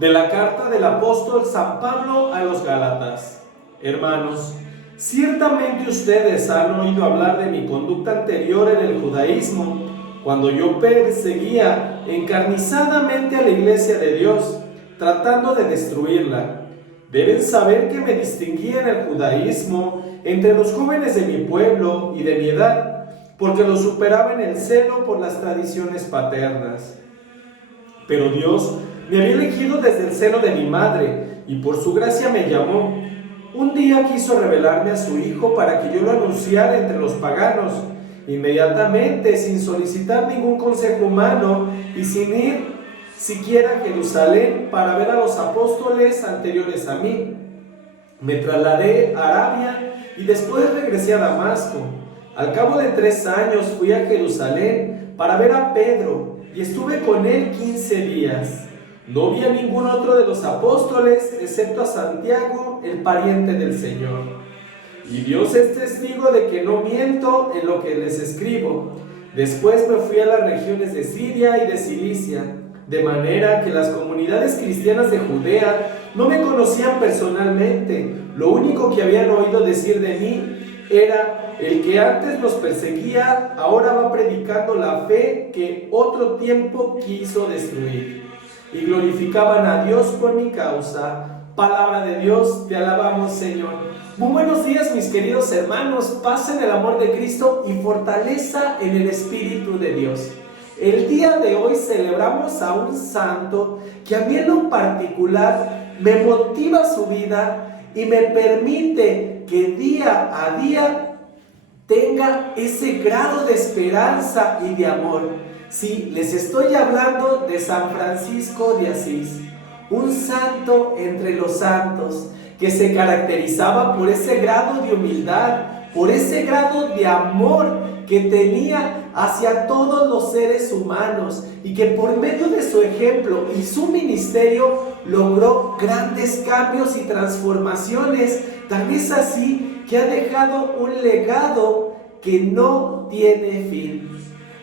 De la carta del apóstol San Pablo a los Gálatas. Hermanos, ciertamente ustedes han oído hablar de mi conducta anterior en el judaísmo, cuando yo perseguía encarnizadamente a la iglesia de Dios, tratando de destruirla. Deben saber que me distinguía en el judaísmo entre los jóvenes de mi pueblo y de mi edad, porque los superaba en el celo por las tradiciones paternas. Pero Dios me había elegido desde el seno de mi madre, y por su gracia me llamó. Un día quiso revelarme a su Hijo para que yo lo anunciara entre los paganos. Inmediatamente, sin solicitar ningún consejo humano y sin ir siquiera a Jerusalén para ver a los apóstoles anteriores a mí, me trasladé a Arabia y después regresé a Damasco. Al cabo de 3 años fui a Jerusalén para ver a Pedro y estuve con él 15 días. No vi a ningún otro de los apóstoles, excepto a Santiago, el pariente del Señor. Y Dios es testigo de que no miento en lo que les escribo. Después me fui a las regiones de Siria y de Cilicia, de manera que las comunidades cristianas de Judea no me conocían personalmente. Lo único que habían oído decir de mí era: el que antes nos perseguía, ahora va predicando la fe que otro tiempo quiso destruir. Y glorificaban a Dios por mi causa. Palabra de Dios, te alabamos, Señor. Muy buenos días, mis queridos hermanos. Paz en el amor de Cristo y fortaleza en el Espíritu de Dios. El día de hoy celebramos a un santo que a mí en lo particular me motiva su vida y me permite que día a día tenga ese grado de esperanza y de amor. Sí, les estoy hablando de San Francisco de Asís, un santo entre los santos que se caracterizaba por ese grado de humildad, por ese grado de amor que tenía hacia todos los seres humanos y que por medio de su ejemplo y su ministerio logró grandes cambios y transformaciones. Tan es así que ha dejado un legado que no tiene fin.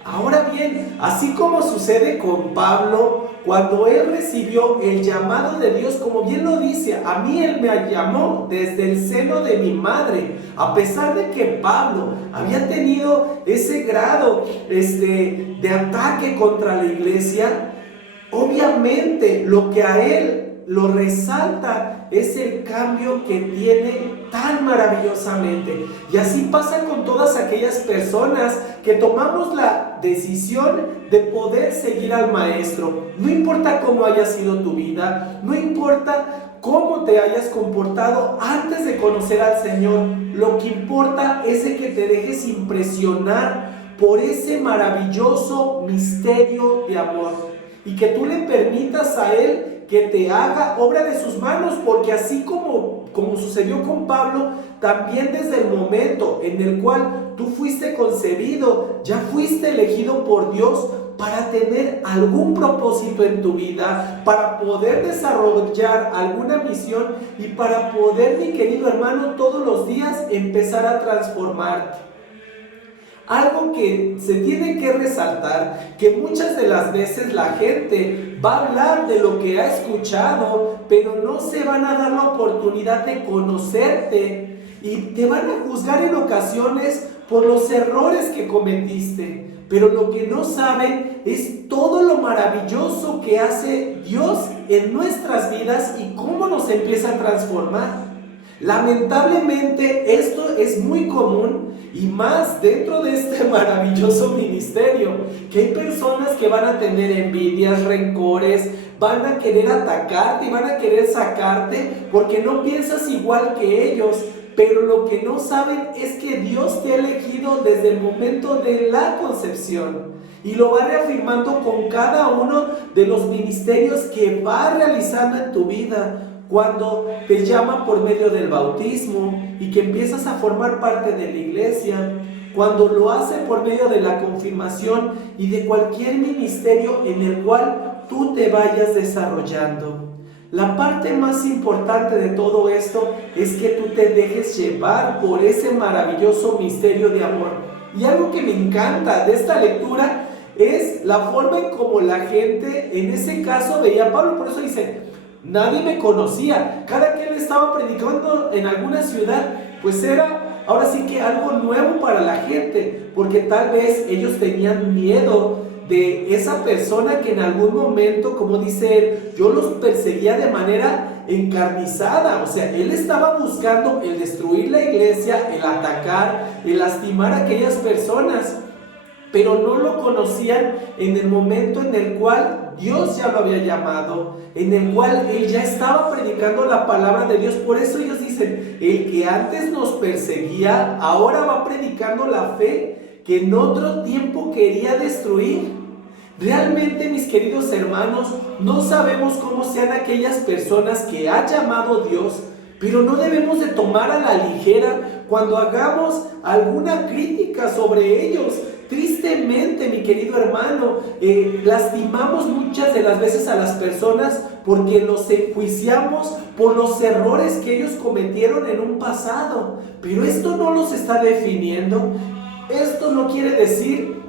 Ahora bien, así como sucede con Pablo, cuando él recibió el llamado de Dios, como bien lo dice, a mí él me llamó desde el seno de mi madre. A pesar de que Pablo había tenido ese grado de ataque contra la iglesia, obviamente lo que a él lo resalta es el cambio que tiene tan maravillosamente. Y así pasa con todas aquellas personas que tomamos la decisión de poder seguir al Maestro. No importa cómo haya sido tu vida, no importa cómo te hayas comportado antes de conocer al Señor, lo que importa es de que te dejes impresionar por ese maravilloso misterio de amor y que tú le permitas a Él que te haga obra de sus manos, porque así como sucedió con Pablo, también desde el momento en el cual tú fuiste concebido, ya fuiste elegido por Dios para tener algún propósito en tu vida, para poder desarrollar alguna misión y para poder, mi querido hermano, todos los días empezar a transformarte. Algo que se tiene que resaltar, que muchas de las veces la gente va a hablar de lo que ha escuchado, pero no se van a dar la oportunidad de conocerte y te van a juzgar en ocasiones por los errores que cometiste. Pero lo que no saben es todo lo maravilloso que hace Dios en nuestras vidas y cómo nos empieza a transformar. Lamentablemente esto es muy común y más dentro de este maravilloso ministerio, que hay personas que van a tener envidias, rencores, van a querer atacarte y van a querer sacarte porque no piensas igual que ellos. Pero lo que no saben es que Dios te ha elegido desde el momento de la concepción y lo va reafirmando con cada uno de los ministerios que va realizando en tu vida. Cuando te llama por medio del bautismo y que empiezas a formar parte de la iglesia, cuando lo hace por medio de la confirmación y de cualquier ministerio en el cual tú te vayas desarrollando. La parte más importante de todo esto es que tú te dejes llevar por ese maravilloso misterio de amor. Y algo que me encanta de esta lectura es la forma en cómo la gente en ese caso veía a Pablo. Por eso dice: nadie me conocía. Cada que él estaba predicando en alguna ciudad, pues era ahora sí que algo nuevo para la gente, porque tal vez ellos tenían miedo de esa persona que en algún momento, como dice él, yo los perseguía de manera encarnizada. O sea, él estaba buscando el destruir la iglesia, el atacar, el lastimar a aquellas personas, pero no lo conocían en el momento en el cual Dios ya lo había llamado, en el cual él ya estaba predicando la palabra de Dios. Por eso ellos dicen, el que antes nos perseguía, ahora va predicando la fe que en otro tiempo quería destruir. Realmente, mis queridos hermanos, no sabemos cómo sean aquellas personas que ha llamado Dios, pero no debemos de tomar a la ligera cuando hagamos alguna crítica sobre ellos. Tristemente, mi querido hermano, lastimamos muchas de las veces a las personas porque los enjuiciamos por los errores que ellos cometieron en un pasado. Pero esto no los está definiendo. Esto no quiere decir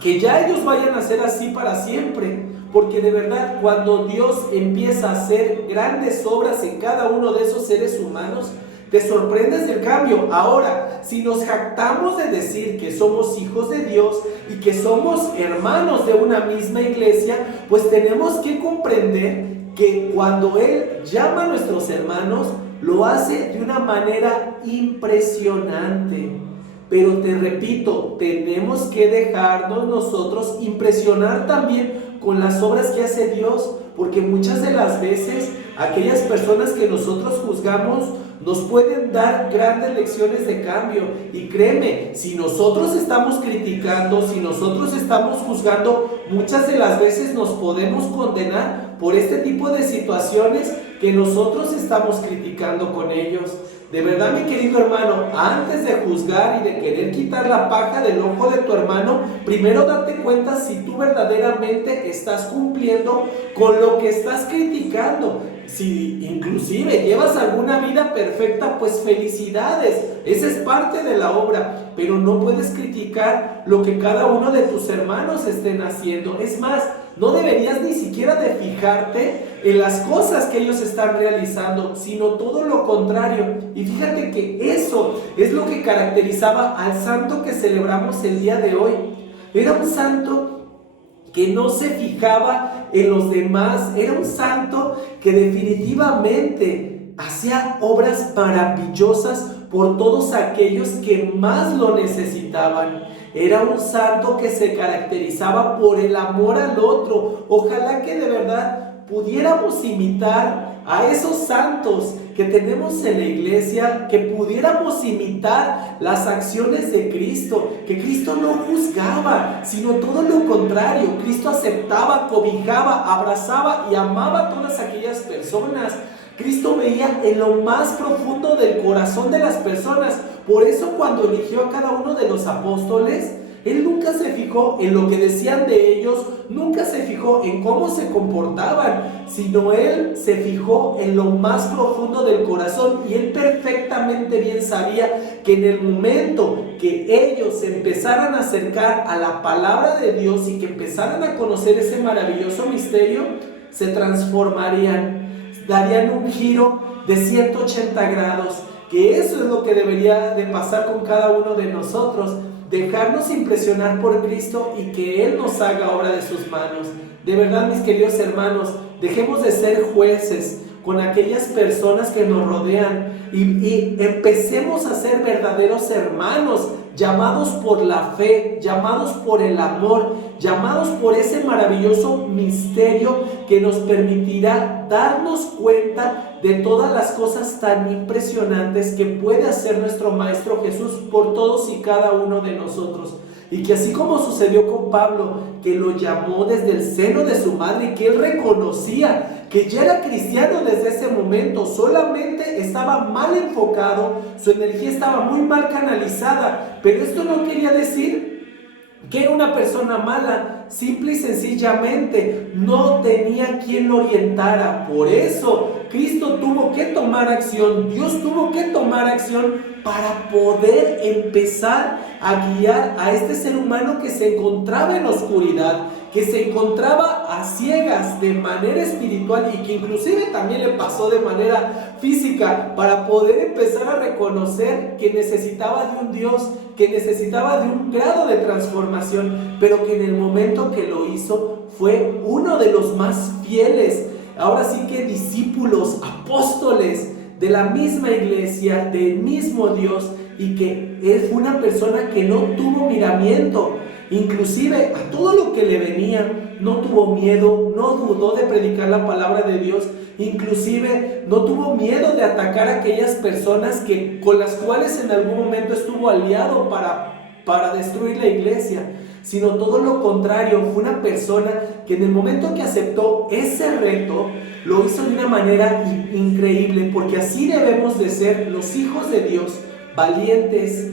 que ya ellos vayan a ser así para siempre, porque de verdad cuando Dios empieza a hacer grandes obras en cada uno de esos seres humanos, te sorprendes del cambio. Ahora, si nos jactamos de decir que somos hijos de Dios y que somos hermanos de una misma iglesia, pues tenemos que comprender que cuando Él llama a nuestros hermanos, lo hace de una manera impresionante. Pero te repito, tenemos que dejarnos nosotros impresionar también con las obras que hace Dios, porque muchas de las veces aquellas personas que nosotros juzgamos nos pueden dar grandes lecciones de cambio. Y créeme, si nosotros estamos criticando, si nosotros estamos juzgando, muchas de las veces nos podemos condenar por este tipo de situaciones que nosotros estamos criticando con ellos. De verdad, mi querido hermano, antes de juzgar y de querer quitar la paja del ojo de tu hermano, primero date cuenta si tú verdaderamente estás cumpliendo con lo que estás criticando. Si inclusive llevas alguna vida perfecta, pues felicidades, esa es parte de la obra, pero no puedes criticar lo que cada uno de tus hermanos estén haciendo. Es más, no deberías ni siquiera de fijarte en las cosas que ellos están realizando, sino todo lo contrario. Y fíjate que eso es lo que caracterizaba al santo que celebramos el día de hoy. Era un santo que no se fijaba en los demás, era un santo que definitivamente hacía obras maravillosas por todos aquellos que más lo necesitaban. Era un santo que se caracterizaba por el amor al otro. Ojalá que de verdad pudiéramos imitar a esos santos que tenemos en la iglesia, que pudiéramos imitar las acciones de Cristo, que Cristo no juzgaba, sino todo lo contrario. Cristo aceptaba, cobijaba, abrazaba y amaba a todas aquellas personas. Cristo veía en lo más profundo del corazón de las personas. Por eso cuando eligió a cada uno de los apóstoles, Él nunca se fijó en lo que decían de ellos, nunca se fijó en cómo se comportaban, sino Él se fijó en lo más profundo del corazón. Y Él perfectamente bien sabía que en el momento que ellos se empezaran a acercar a la palabra de Dios y que empezaran a conocer ese maravilloso misterio, se transformarían, darían un giro de 180 grados, que eso es lo que debería de pasar con cada uno de nosotros. Dejarnos impresionar por Cristo y que Él nos haga obra de sus manos. De verdad, mis queridos hermanos, dejemos de ser jueces con aquellas personas que nos rodean y empecemos a ser verdaderos hermanos, llamados por la fe, llamados por el amor, llamados por ese maravilloso misterio que nos permitirá darnos cuenta de todas las cosas tan impresionantes que puede hacer nuestro Maestro Jesús por todos y cada uno de nosotros. Y que así como sucedió con Pablo, que lo llamó desde el seno de su madre y que él reconocía que ya era cristiano desde ese momento, solamente estaba mal enfocado, su energía estaba muy mal canalizada, pero esto no quería decir que era una persona mala, simple y sencillamente no tenía quien lo orientara. Por eso Cristo tuvo que tomar acción, Dios tuvo que tomar acción para poder empezar a guiar a este ser humano que se encontraba en la oscuridad, que se encontraba a ciegas de manera espiritual y que inclusive también le pasó de manera física para poder empezar a reconocer que necesitaba de un Dios, que necesitaba de un grado de transformación, pero que en el momento que lo hizo fue uno de los más fieles, ahora sí que discípulos, apóstoles de la misma iglesia, del mismo Dios, y que es una persona que no tuvo miramiento, inclusive a todo lo que le venía, no tuvo miedo, no dudó de predicar la palabra de Dios, inclusive no tuvo miedo de atacar a aquellas personas con las cuales en algún momento estuvo aliado para destruir la iglesia, sino todo lo contrario, fue una persona que en el momento que aceptó ese reto, lo hizo de una manera increíble, porque así debemos de ser los hijos de Dios, valientes,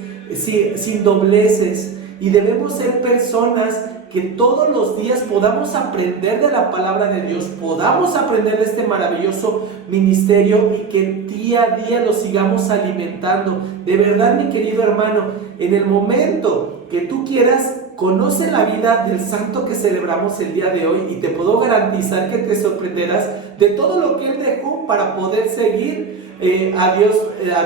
sin dobleces, y debemos ser personas que todos los días podamos aprender de la palabra de Dios, podamos aprender de este maravilloso ministerio y que día a día lo sigamos alimentando. De verdad, mi querido hermano, en el momento que tú quieras, conoce la vida del santo que celebramos el día de hoy y te puedo garantizar que te sorprenderás de todo lo que él dejó para poder seguir a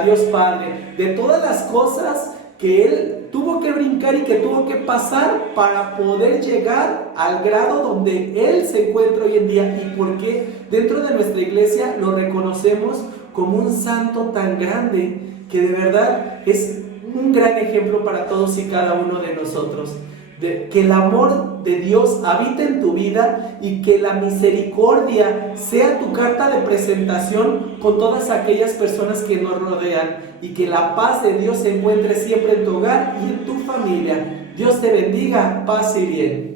Dios Padre, de todas las cosas que él tuvo que brincar y que tuvo que pasar para poder llegar al grado donde él se encuentra hoy en día, y por qué dentro de nuestra iglesia lo reconocemos como un santo tan grande que de verdad es un gran ejemplo para todos y cada uno de nosotros. Que el amor de Dios habite en tu vida y que la misericordia sea tu carta de presentación con todas aquellas personas que nos rodean, y que la paz de Dios se encuentre siempre en tu hogar y en tu familia. Dios te bendiga, paz y bien.